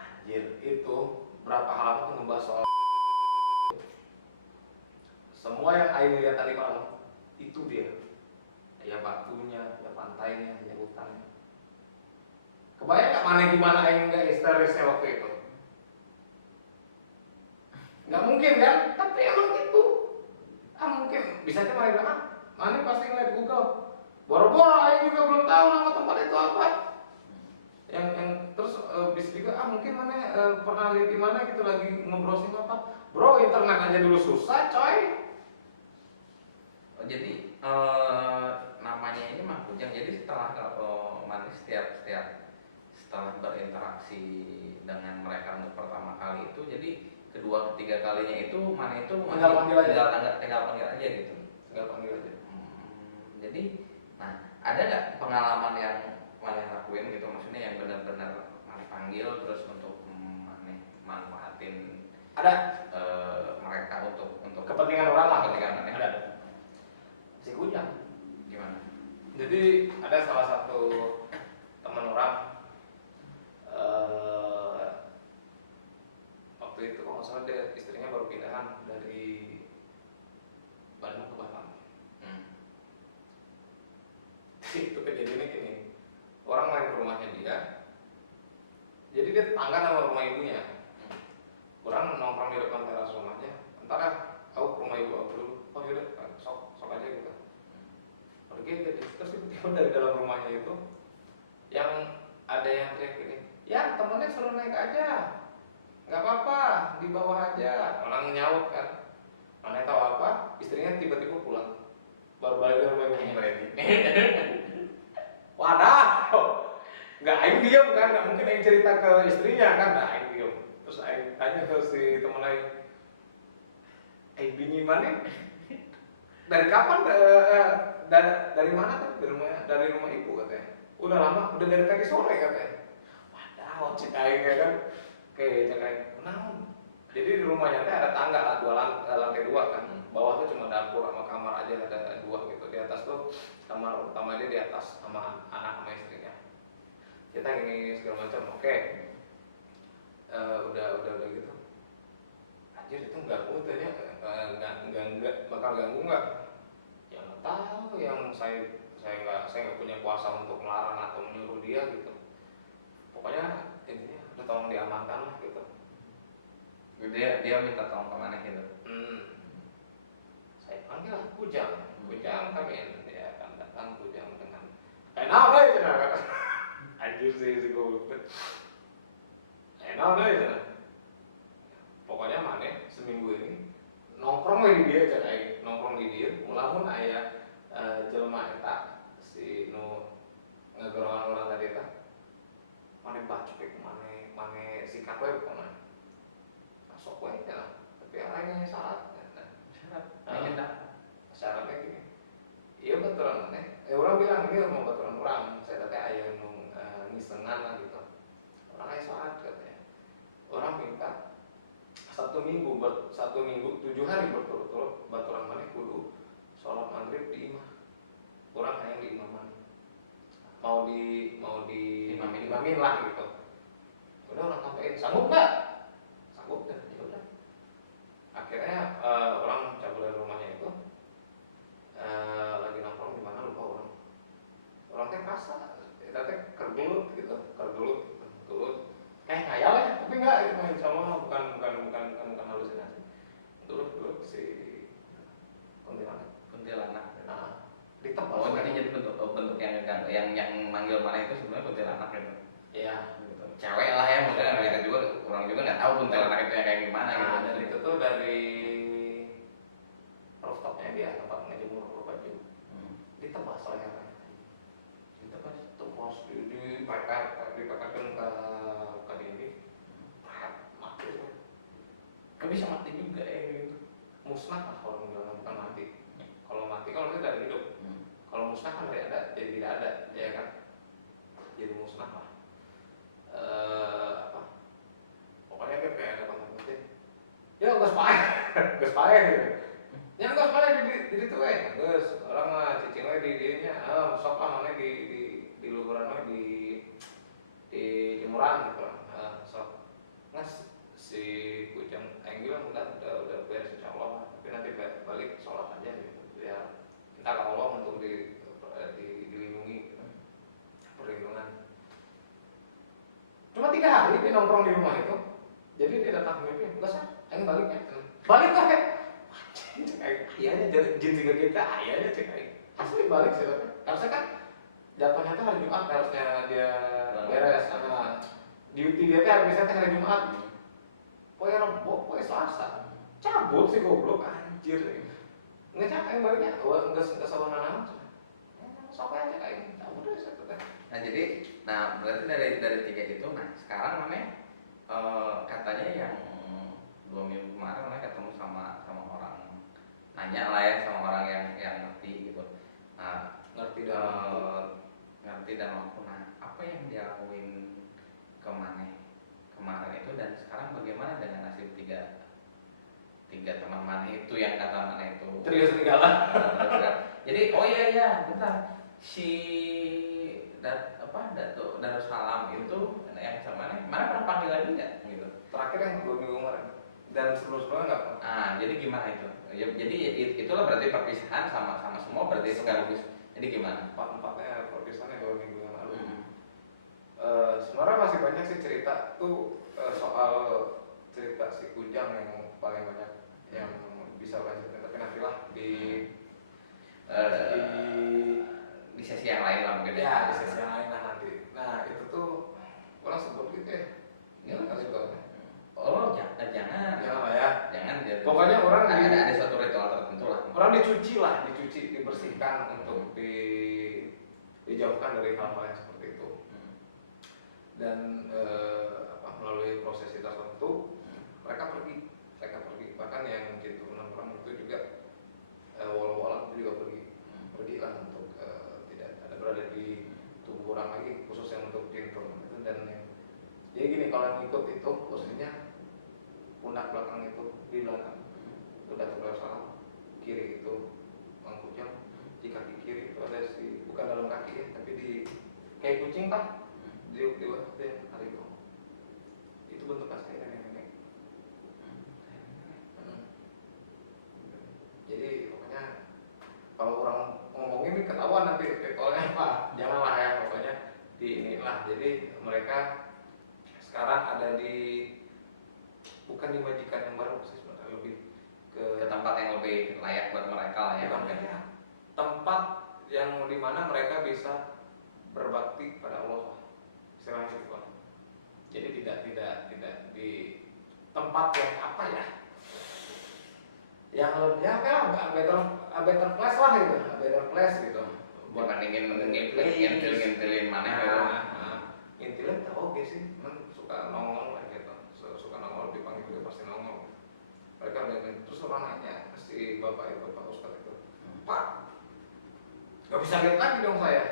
Anjir, itu berapa halaman tuh ngebahas soal semua yang Aing lihat tadi malam itu dia. Ya batunya, ya pantainya, ya hutannya. Kebayang nggak mana gimana Aing nggak histerisnya waktu itu? Nggak mungkin kan? Tapi emang itu. Mungkin bisa aja mana bilang, mana pasti ngeliat Google. Boro-boro Aing juga belum tahu nama tempat itu apa. Yang terus bisa juga mungkin mana pernah lihat di mana gitu lagi nge-browsing apa. Bro, internet aja dulu susah, coy. Oh, jadi namanya ini Mang Kujang. Jadi setelah kalau Manis setelah berinteraksi dengan mereka untuk pertama kali itu, jadi kedua ketiga kalinya itu Mana itu Tinggal panggil aja. tinggal panggil aja gitu. Tinggal panggil aja. Jadi, nah ada nggak pengalaman yang Mana lakuin gitu, maksudnya yang benar-benar Mana panggil terus untuk Mana manfaatin Ada mereka untuk kepentingan orang lah. kepentingan Mana? Ada. Si Kujang. Gimana? Jadi ada salah satu teman orang waktu itu kalau nggak salah dia istrinya baru pindahan dari Bandung ke Batam. Itu kejadiannya gini, orang main ke rumahnya dia, jadi dia tetangga sama rumah ibunya. Orang nongkrong di depan teras rumahnya, entar aku ke rumah ibu aku dulu. Oh yaudah, sok aja gitu. Pergi gitu, terus tiba-tiba dari dalam rumahnya itu yang ada yang teriak gini, ya temennya suruh naik aja, nggak apa-apa, di bawah aja. Orang nyaut kan, mana tahu apa, istrinya tiba-tiba pulang, baru balik dari rumah ibunya. Wadah, nggak Aing diem kan, nggak mungkin Aing cerita ke istrinya kan, nah Aing diem. Terus Aing tanya ke si temen Aing bini mana? Dari kapan? Dari mana tuh? Dari rumah ibu katanya. Udah lama, udah dari tadi sore katanya. Wadah, cik Aing ya kan. Oke, cik Aing, kenapa? Jadi di rumahnya teh ada tangga lah, lantai dua kan. Bawah tuh cuma dapur sama kamar aja ada dua gitu. Di atas tuh kamar utama dia di atas sama anak sama istrinya. Kita ini segala macam, oke. Udah gitu. Anjir itu ganggu tanya, nggak bakal ganggu nggak? Ya nggak tahu, yang saya nggak punya kuasa untuk melarang atau menyuruh dia gitu. Pokoknya intinya udah tolong diamankan lah gitu. Dia minta tolong ke Mana gitu. Saya panggil lah Kujang kami ya kan datang Kujang dengan enak deh kan. Anjir si goblok. Enak deh. Pokoknya Mana seminggu ini nongkrong di dia cek nongkrong di dia mulamun aya jelema eta si nu ngageroan orang tadi eta Mana bacok Mana sikat we pokona sok we ya tapi lainnya syarat syaratnya gini iya baturan orang bilang ini mau baturan orang saya tanya aya nu ngisengan lah gitu orang aya syarat katanya orang minta satu minggu 7 hari berturut-turut baturan Mana kudu sholat maghrib di imah orang hanya di imaman mau di imamin lah gitu. Udah orang sampein sanggup nggak? Sanggup deh, ya udah. Akhirnya orang cabut dari rumahnya itu lagi nongkrong di mana lupa orang. Orang teh kerasa, teh kergelut gitu. Ngayal ya, tapi enggak itu insya Allah bukan halusinasi. Itu mati juga ya gitu. Musnah lah kalau bilang, bukan mati. Kalau mati itu dari hidup. Kalau musnah kan dari ada jadi tidak ada, ya kan? Jadi musnah lah. Apa? Pokoknya kan kayak ada konten. Ya nggak sepae, nggak sepae gitu. Ya nggak sepae di itu kan, guys. Orang mah cicing di dinya, sok lah mana di luhuran mah di jemuran gitu lah. Sok ngas si Kujang Aing bilang udah beres insya Allah, tapi nanti balik sholat aja gitu. Ya minta ke Allah untuk dilindungi gitu. Perlindungan. Cuma 3 hari dia nongkrong di rumah itu. Jadi dia datang ke mimpi, enggak sah, Aing balik ya. Balik lah ya. Cek Aing, ayahnya jin juga kita, ayahnya cek Aing. Asli balik sih tapi. Harusnya kan jatuhnya tuh hari Jumat, harusnya dia beres sama duty dia tuh harusnya hari Jumat. Poe Rebo, poe Selasa. Cabut sih goblok anjir. Ngecak Aing baliknya, enggak salah nama. Sok aja Aing, cabut aja saya. Nah jadi, berarti dari 3 itu, nah sekarang namanya katanya yang 2 minggu kemarin namanya ketemu sama orang, nanya lah ya sama orang yang ngerti gitu. Nah Ngerti dan mampu. Nah apa yang dia lakuin kemarin itu dan sekarang bagaimana dengan nasib tiga teman Maneh itu yang kata Maneh itu Trio serigala. Jadi oh iya bentar, si Dato Darussalam itu yang sama mana pernah panggil lagi nggak gitu? Terakhir yang 2 minggu kemarin dan sebelum-sebelumnya nggak pernah. Jadi gimana itu? Ya, jadi itulah berarti perpisahan sama semua berarti sekaligus. Jadi gimana? Empat-empatnya perpisahannya 2 minggu yang lalu. Sebenarnya masih banyak sih cerita tuh soal cerita si Kujang yang paling banyak yang bisa lanjutin, tapi nantilah di sesi yang lain lah mungkin ya di sesi yang lain lah nanti. Nah itu tuh orang sebut gitu ya. Ini lah kasih tau. Oh jangan lah ya. Jangan. Pokoknya orang ada suatu ritual tertentu lah. Orang dicuci, dibersihkan untuk dijauhkan dari hal-hal yang seperti itu. Dan melalui prosesi tertentu mereka pergi. Bahkan yang jin turunan orang itu juga walau-walau itu juga pergi lah untuk tidak ada berada di tubuh orang lagi, khusus yang untuk jin turunan itu. Dan yang jadi gini, kalau yang ikut itu posisinya pundak belakang itu di belakang itu Dato Darussalam, kiri itu Mang Kujang, di kaki kiri itu ada bukan dalam kaki ya, tapi di kayak kucing pak di harimau. Itu bentuk asli nenek. Jadi pokoknya kalau orang ngomongin ini ketahuan nanti ritualnya apa, janganlah ya, pokoknya di inilah. Jadi mereka sekarang ada bukan di majikan yang baru sih, sebenarnya lebih ke tempat yang lebih layak buat mereka lah ya. Ya, tempat yang dimana mereka bisa berbakti pada Allah, istilahnya gitu. Jadi tidak di tempat yang apa ya, yang ya better place lah gitu, better place gitu. Dibandingin ngintilin mana gitu. Ngintilin tahu gak sih, suka nongol lah gitu, suka nongol, dipanggil juga pasti nongol. Mereka udah terus orang nanya si bapak ustadz itu, Pak, gak bisa lihat lagi dong saya.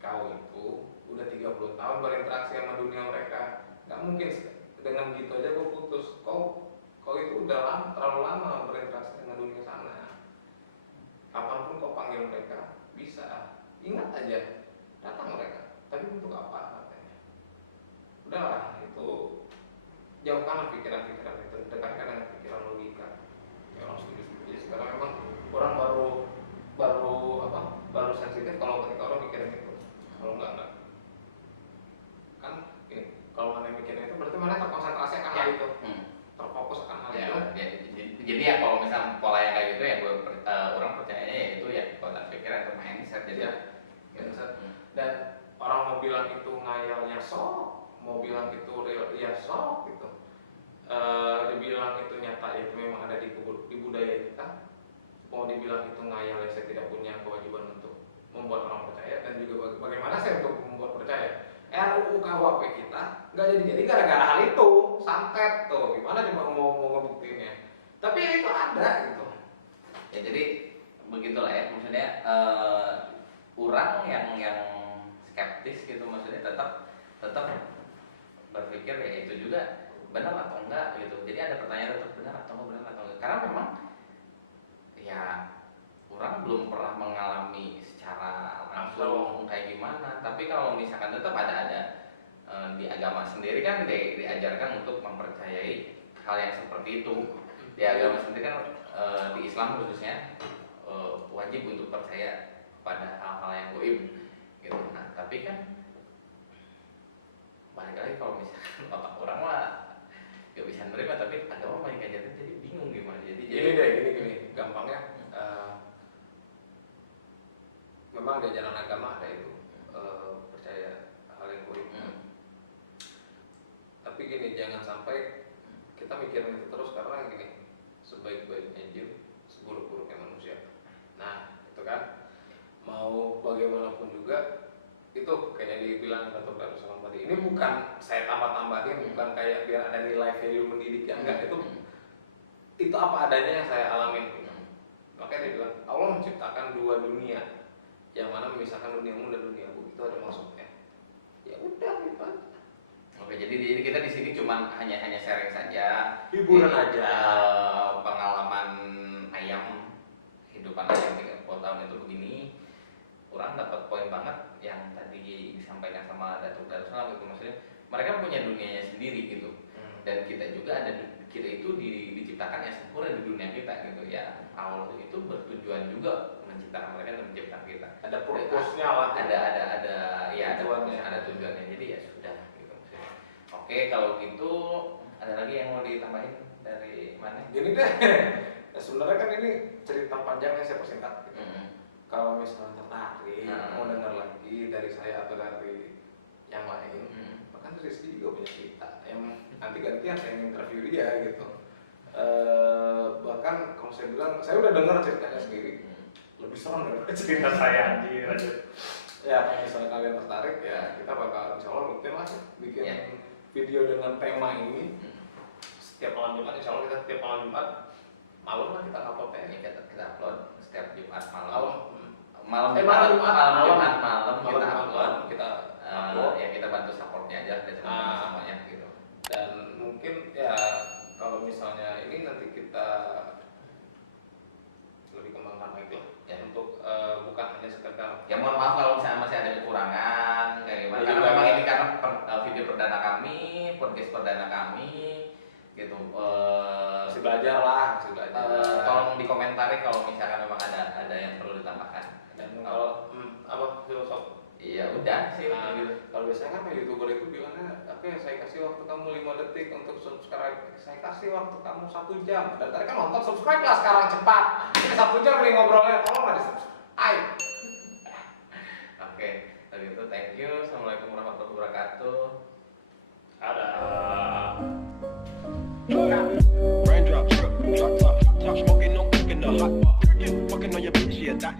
Kau itu udah 30 tahun berinteraksi sama dunia mereka, gak mungkin dengan gitu aja kau putus. Kau itu udah terlalu lama berinteraksi dengan dunia sana. Kapanpun kau panggil mereka bisa, ingat aja datang mereka. Tapi untuk apa katanya? Udahlah, itu jauhkanlah pikiran-pikiran itu, dekatkan dengan pikiran logika. Ya orang setuju. Sekarang memang orang baru sensitif kalau ketika orang mikirin itu. Kalau enggak. Kan ini, kalau mana mikirin itu berarti mana terkonsentrasi akan hal itu. Terfokus akan hal itu. Jadi ya kalau misalnya pola yang kayak gitu ya orang percayanya ya itu ya pola pikir atau mindset. Jadi mindset. Dan orang mau bilang itu ngayalnya sok, mau bilang itu real ya sok gitu. Dibilang itu nyata ya itu memang ada di budaya kita. Mau dibilang itu ngayal ya saya tidak punya kewajiban untuk membuat orang percaya, dan juga bagaimana saya untuk membuat percaya. RUU KUHP kita nggak jadi gara-gara hal itu, santet tuh, gimana coba mau ngebuktiinnya? Tapi ya itu ada gitu. Ya jadi begitulah ya, maksudnya orang yang skeptis gitu, maksudnya tetap berpikir ya itu juga benar atau enggak gitu. Jadi ada pertanyaan tetap benar atau enggak, karena memang ya orang belum pernah mengalami secara langsung kayak gimana. Tapi kalau misalkan tetap ada di agama sendiri kan diajarkan untuk mempercayai hal yang seperti itu. Di agama sendiri kan di Islam khususnya wajib untuk percaya pada hal-hal yang gaib gitu. Nah tapi kan balik lagi kalau misalkan otak orang lah gak bisa nerima, tapi agama main ngajarin jadi bingung gimana. Jadi Gini, gampangnya memang di ajaran agama ada itu percaya hal yang gaib. Tapi gini, jangan sampai kita mikirin itu terus, karena gini, sebaik-baiknya jin, seburuk-buruknya manusia. Nah itu kan, mau bagaimanapun juga itu kayaknya dibilang Datuk Darussalam tadi, ini bukan saya tambah-tambahin, bukan kayak biar ada nilai value mendidik yang enggak, itu apa adanya yang saya alamin gitu. Makanya dia bilang Allah menciptakan dua dunia, yang mana memisahkan duniamu dan duniaku, itu ada maksudnya. Ya udah gitu. Oke, jadi kita di sini cuma hanya sharing saja, Hiburan aja. Pengalaman ayam, hidupan ayam 30 tahun itu begini. Orang dapat poin banget yang tadi disampaikan sama Datuk Darussalam itu, maksudnya mereka punya dunianya sendiri gitu. Dan kita juga kita itu diciptakan ya sempurna di dunia kita gitu ya. Allah itu bertujuan juga menciptakan mereka dan menciptakan kita. Ada purpose-nya lah. Ada tujuannya. Jadi ya sudah gitu maksudnya. Oke, kalau gitu ada lagi yang mau ditambahin dari mana? Gini deh. Ya, sebenarnya kan ini cerita panjang yang saya persingkat gitu. Kalau misalnya tertarik mau dengar lagi dari saya atau dari yang lain, bahkan Rizky juga punya cerita yang nanti gantian saya interview dia gitu. Bahkan kalau saya bilang, saya udah dengar ceritanya sendiri, lebih serem daripada cerita saya anjir. Ya kalau misalnya kalian tertarik ya kita bakal insya Allah mungkin lah bikin video dengan tema ini setiap malam Jumat. Insya Allah kita setiap malam Jumat malam lah kita upload ya. Kita upload setiap Jumat malam kita upload. Ya kita bantu supportnya aja dan semuanya gitu. Dan mungkin ya kalau misalnya ini nanti kita lebih kembangkan lagi lah ya, untuk bukan hanya sekedar ya mohon maaf kalau misalnya masih ada kekurangan kayak gimana, karena memang ini karena video perdana kami, podcast perdana kami gitu. Masih belajar lah. Tolong dikomentari kalau misalkan memang ada yang perlu ditambahkan. Dan kalau apa filosof? Iya udah sih. Kalau biasanya kan YouTuber itu bilangnya, oke saya kasih waktu kamu 5 detik untuk subscribe, saya kasih waktu kamu 1 jam. Dan tadi kan nonton, subscribe lah sekarang cepat. Ini 1 jam nih ngobrolnya, tolong nggak di subscribe. Oke, kalau gitu thank you. Assalamualaikum warahmatullahi wabarakatuh. Ada. Raindrop, drop top, top smoking, no cooking the hot pot. Fucking on your bitch, yeah, that.